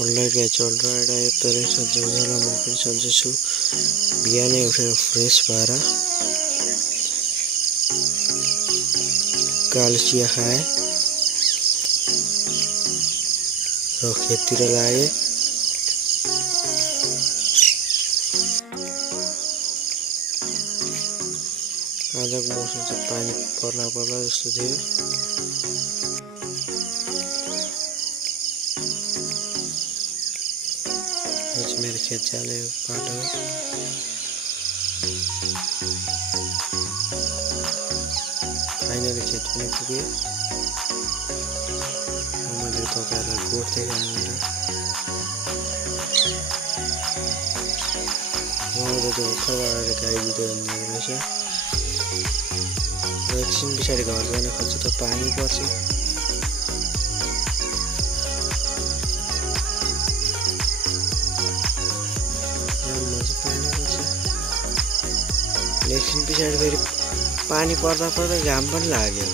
All right guys all right आयो तर सन्चै होला म पनि सन्चै छु। बिहानै उठेर फ्रेस भएर कालो चिया खाएँ र खेततिर लागेँ। आजको मौसम चाहिँ पानी पर्ला पर्ला जस्तो थियो। मेरो खेत जाने बाटो हो। फाइनली खेत पनि पुगेँ। मैले तपाईँहरूलाई गोठ देखाएर उहाँको त्यो भर्खर गाई दुध हुने रहेछ। र एकछिन पछाडि घर जान खोज्छ त पानी पर्छ। एकछिन पछाडि फेरि पानी पर्दा पर्दा घाम पनि लाग्यो।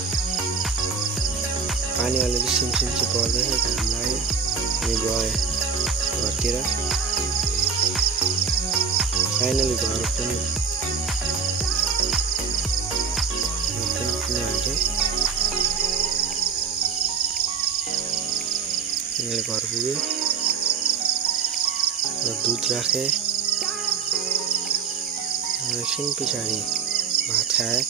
पानी अलिअलि सिमसिम चाहिँ पर्दैछ, घाम लाग्यो अनि गएँ घरतिर। फाइनली घर पनि आँटेँ। मैले घर पुगेँ र दुध राखेँ। एकछिन पछाडि भात खाएँ।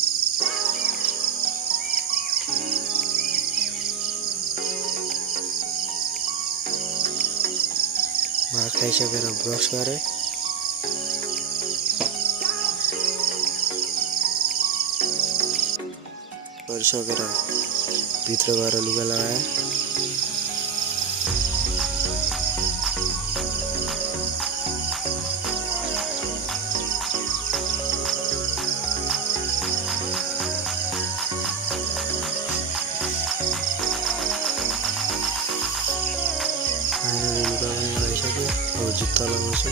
भात खाइसकेर ब्रस गरेँ। गरिसकेर भित्र गएर लुगा लगाएँ। लुगा पनि लगाइसक्यो। अब जुत्ता लगाउँछु।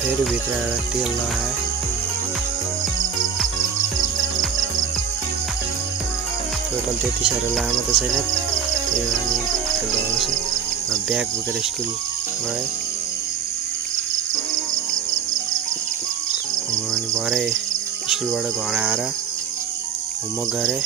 फेरि भित्र आएर तेल लगाएँ। टोटल त्यति साह्रो लामो त छैन, त्यो अनि तेल लगाउँछु। ब्याग बोकेर स्कुल गएँ। अनि भरे स्कुलबाट घर आएर होमवर्क गरेँ।